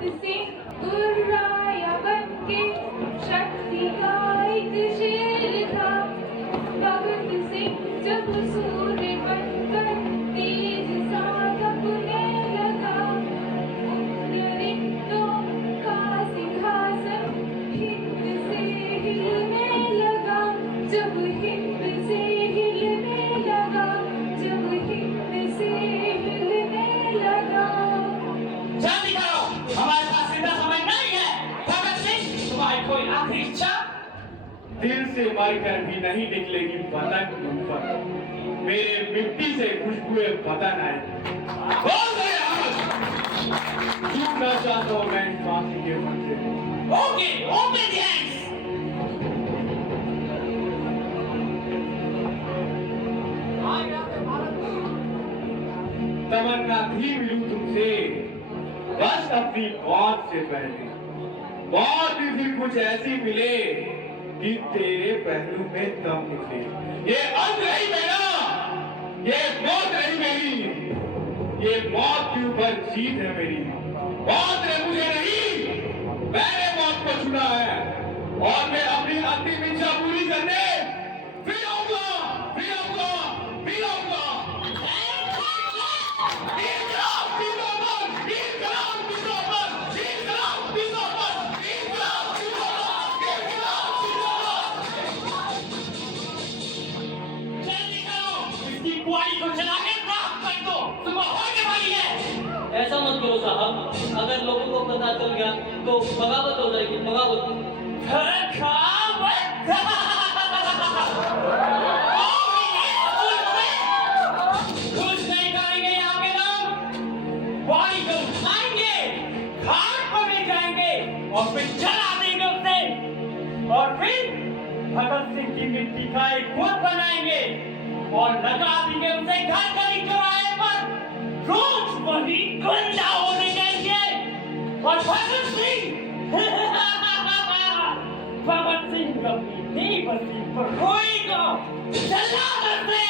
से गुर्राया बनके शक्ति का एक शेर था। भगत सिंह जब सूर्य बनकर तेज सा तपने लगा, उपनिषदों का सिंहासन हिंद से हिलने लगा। जब हिंद से हिलने लगा, जब हिंद से हिलने लगा। जल्दी करो, हमारे पास इतना समय नहीं है। भगत सिंह, तुम्हारी कोई आखिरी इच्छा? दिल से मरकर भी नहीं निकलेगी पतंग ऊपर, मेरे मिट्टी से खुशबुए पतन आए। बोल दे छूटना चाहता हूँ मैं फांसी के फंदे। Okay, open the hands. तमन्ना भी मिलूं तुमसे बस अपनी मौत से पहले। मौत भी कुछ ऐसी मिले कि तेरे पहलू में दम निकले। ये अंत नहीं मेरा, ये मौत नहीं मेरी, ये मौत के ऊपर जीत है मेरी। मौत ने मुझे नहीं, मैंने मौत को चुना है और मैं अपनी अंतिम इच्छा पूरी करने फिर आऊंगा, फिर आऊंगा, फिर आऊंगा। को जला के राख कर दो, सुबह होने वाली है। ऐसा मत करो साहब, अगर लोगों को पता चल गया तो बगावत हो जाएगी, बगावत। कुछ नहीं करेंगे यहाँ के लोग, बॉडी को उठाएंगे, घाट पर ले जाएंगे और फिर जला देंगे उसे। और फिर भगत सिंह की मिट्टी का एक बुत बनाएंगे और लगा देंगे उसे घर गली चौराहे पर। रोज वही गुंडा होने देंगे और भगत सिंह भगत सिंह अपनी देह बस्ती पर रोएगा, जला दे।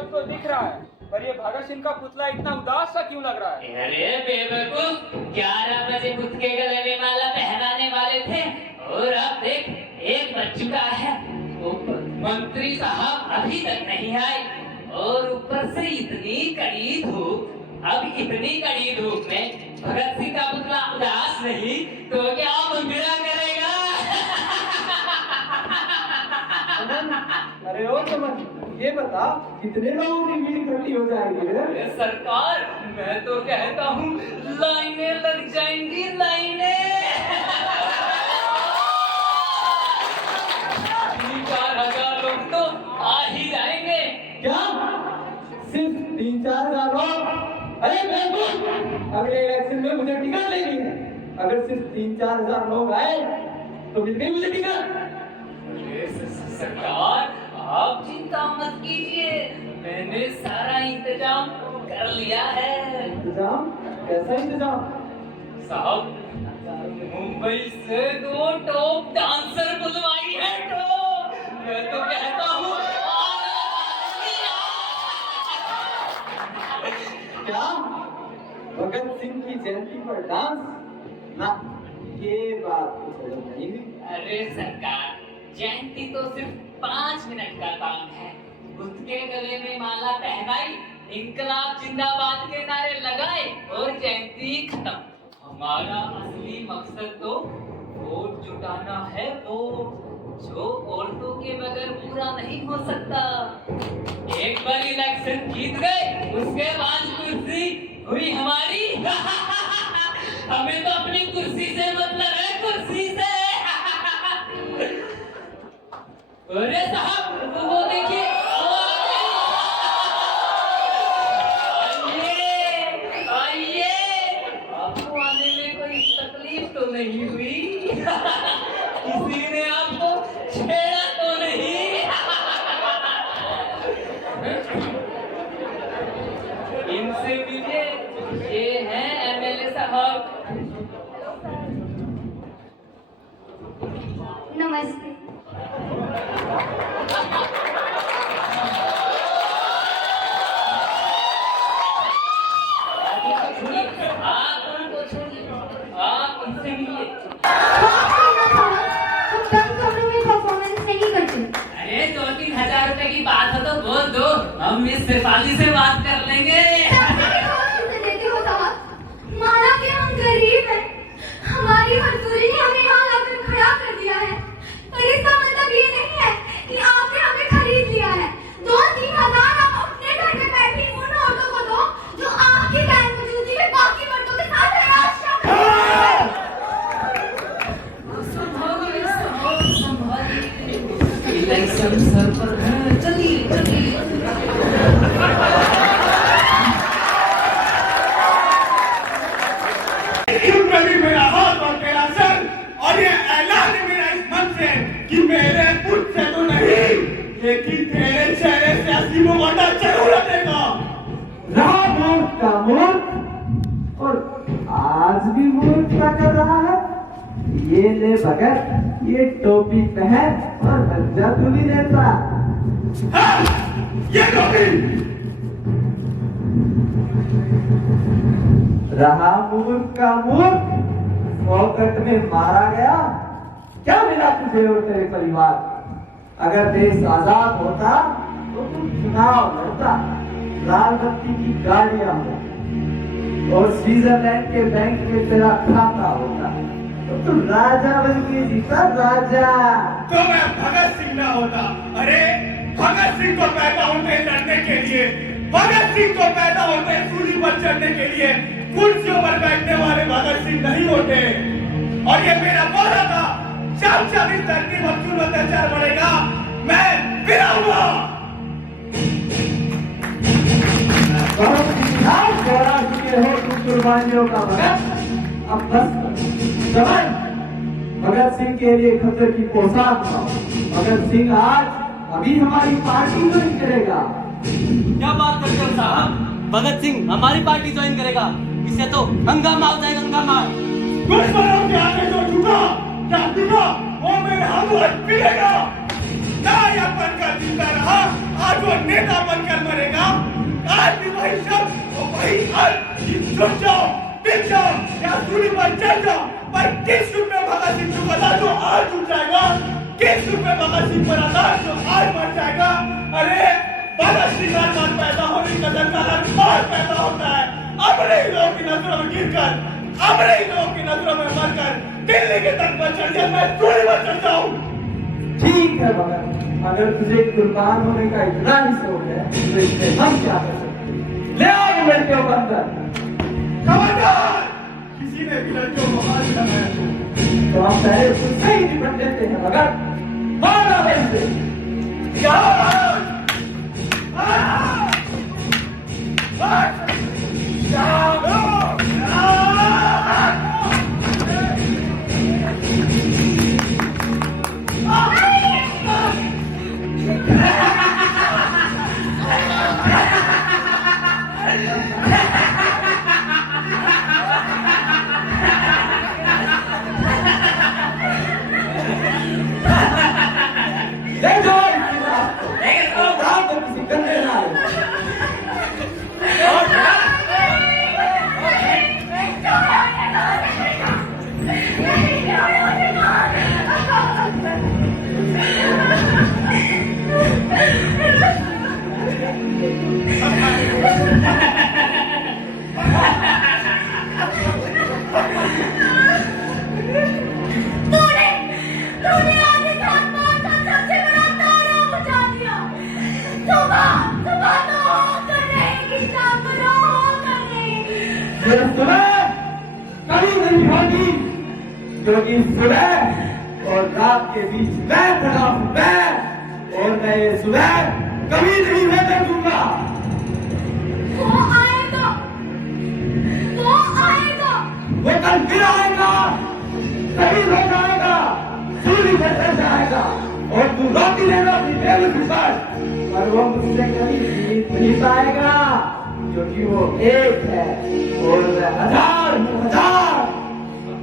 सब तो दिख रहा है, पर ये भगत सिंह का पुतला इतना उदास सा क्यों लग रहा है? अरे बेवकूफ, 11 बजे खुद के गले में माला पहनाने वाले थे और अब देख 1 बज चुका है। मंत्री साहब अभी तक नहीं आए और ऊपर से इतनी कड़ी धूप। अब इतनी कड़ी धूप में भगत सिंह का पुतला उदास नहीं तो क्या मंदिरा करेगा? अरे ओ चमन, ये बता कितने लोगों की भीड़ इकट्ठी हो जाएगी रे? अरे सरकार, मैं तो कहता हूँ लाइनें लग जाएंगी, लाइनें। 3-4 हजार लोग तो आ ही जाएंगे। क्या सिर्फ 3-4 हजार लोग? अरे बेवकूफ, अगले इलेक्शन में मुझे टिकट लेनी है। अगर सिर्फ 3-4 हजार लोग आए तो मिल गई मुझे टिकट। अरे सरकार, आप चिंता मत कीजिए, मैंने सारा इंतजाम कर लिया है। इंतजाम? कैसा इंतजाम? साहब, मुंबई से 2 टॉप डांसर बुलवाई है। मैं तो कहता हूँ क्या भगत सिंह की जयंती पर डांस? ना, ये बात तो समझ नहीं हुई। अरे सरकार, जयंती तो सिर्फ 5 मिनट का काम है। खुद के गले में माला पहनाई, इंकलाब जिंदाबाद के नारे लगाए और जयंती खत्म। हमारा असली मकसद तो वोट जुटाना है, वोट जो औरतों के बगैर पूरा नहीं हो सकता। एक बार इलेक्शन जीत गए, उसके बाद कुर्सी हुई हमारी। हमें तो अपनी कुर्सी से मतलब है, कुर्सी से। अरे साहब, तो वो देखिए, आइए आइए, आपको आने में कोई तकलीफ तो नहीं हुई? किसी ने आपको छेड़ा तो नहीं? इनसे मिलिए, ये हैं एमएलए साहब। नमस्ते। आप उनको छोड़िए, आप इनसे मिलिए। हम कम कमरों में परफॉर्मेंस नहीं करते। अरे 2-3 हजार रुपए की बात हो तो बोल दो, हम इस शेफाली से बात कर लेंगे। देते हो साहब, माना कि हम गरीब हैं, हमारी मजदूरी ने हमें यहाँ लाकर खड़ा कर दिया है, पर इसका मतलब ये नहीं है कि आपने हमें खरीद लिया है। 2-3 हजार आप अपने घर में बैठी उन औरतों को दो जो आपकी गैर मौजूदगी में बाकी मर्दों के साथ हराशा इलेक्शन सर पर है, चलिए चलिए। क्यों भी मेरा हाथ और तेरा सर, और ये ऐलान है मेरा इस मन से कि मेरे पुत्र से तो नहीं, लेकिन तेरे चेहरे से असली मुखौटा जरूर हटेगा। रहा मूर्ख का मूर्ख, और आज भी मूर्ख का कर रहा है। ये ले भगत, ये टोपी पहन और लज्जा तू भी देता। हाँ, ये टोपी रहा मूर्ख का मूर्ख, फोकट में मारा गया। क्या मिला तुझे और तेरे परिवार? अगर देश आजाद होता तो तुम चुनाव लड़ता, लाल बत्ती की गाड़ियां होती और स्विट्जरलैंड के बैंक में तेरा खाता होता तो तुम राजा बन के जीता, राजा। तो मैं भगत सिंह ना होता। अरे भगत सिंह तो पैदा होते हैं लड़ने के लिए, भगत सिंह तो पैदा होते हैं सूली पर चढ़ने के लिए, कुर्सियों पर बैठने वाले भगत सिंह नहीं होते। और ये मेरा वादा था, जब इस धरती पर जुल्म अत्याचार बढ़ेगा, मैं फिर आऊंगा। हो तुम कुर्बानियों का भगत। अब बस समय भगत सिंह के लिए खतर की पोशाक लाओ। भगत सिंह आज अभी हमारी पार्टी ज्वाइन करेगा। क्या बात करते हो साहब? भगत सिंह हमारी पार्टी ज्वाइन करेगा, इसे तो हंगामा हो जाएगा, हंगामा। दुश्मनों के आगे जो झुका क्या झुका, वो मेरे हाथों पीलेगा। नायक बनकर जीता रहा, आज वो नेता बनकर मरेगा। छुप जाओ, टिक जाओ या सूली पर चढ़ जाओ, पर किस रूप में भगत सिंह चुका जो आज उठ जाएगा, किस रूप में भगत सिंह पर आधार जो आज मर जाएगा। अरे भगत सिंह हर बार पैदा होने का दरकार हर बार पैदा होता है, अपने ही लोगों की नजरों में गिरकर, अपने ही लोगों की नजरों में मरकर दिल्ली के तक पर चढ़ जाए, मैं सूली पर चढ़ जाऊं। ठीक है भगत, अगर तुझे कुर्बान होने का इतना ही शौक है तो इसमें हम क्या कर सकते हैं? ले आओ ये लड़कियों को अंदर। खबरदार, किसी ने भी लड़कियों को हाथ लगाया तो हम पहले उससे ही निपट लेते हैं भगत। मारो इसे। क्या ले जाओ इसे रात को किसी गंदे ना आए। तूने आगे साथ मार का सबसे बड़ा तारा बुझा दिया। सुबह सुबह तो होकर रहेगी, शाम को होकर रहेगी। ये सुबह कभी नहीं होगी, क्योंकि सुबह और रात के बीच मैं खड़ा हूं, मैं, और मैं ये सुबह कभी नहीं होने दूंगा। वो आएगा, वो आएगा। वो कल फिर आएगा, कभी हो जाएगा, सूली पर चढ़ जाएगा, और तू रोटी लेना अपनी बेवकूफी पर वो मुझसे कभी जीत नहीं पाएगा, क्योंकि वो एक है और मैं हजार हूँ, हजार।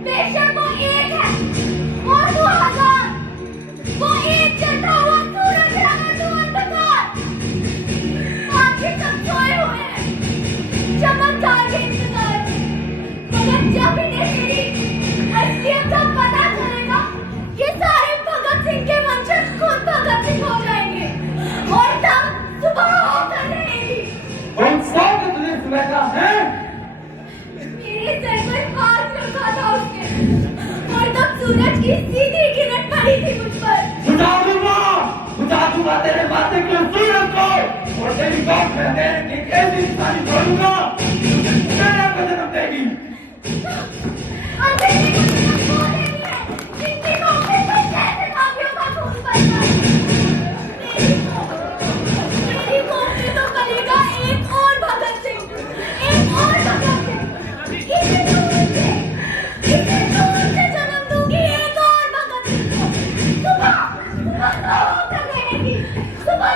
बेशक वो एक है और तू हजार, वो एक चलता हुआ सूरज है और तू अंधकार। बाकी सब सोए हुए हैं चमत्कार के इंतजार में, मगर जब इन्हें तेरी असलियत का पता चलेगा, ये सारे भगत सिंह के वंशज खुद भगत सिंह हो जाएंगे और तब सुबह होकर रहेगी। कौन सा तुझे सुबह का है? मेरे सर पर हाथ रखा था उसने और तब सूरज की सीधी किरण पड़ी थी मुझ पर। बुझा दूंगा तेरे बातें के सूरज को, और तेरी बात में तेरे की कैसी इंसानी छोड़ूंगा, तेरे को जन्म देगी। अंधेरे को जन्म वो देनी है, जिनकी मौके पर जैसे काफियों का खून बहता है। मेरी कौम में तो बनेगा एक और भगत सिंह, एक और भगत सिंह। इसे दूर से जन्म दूंगी एक और भगत सिंह को। सुबह सुबह तो होकर रहेगी, सुबह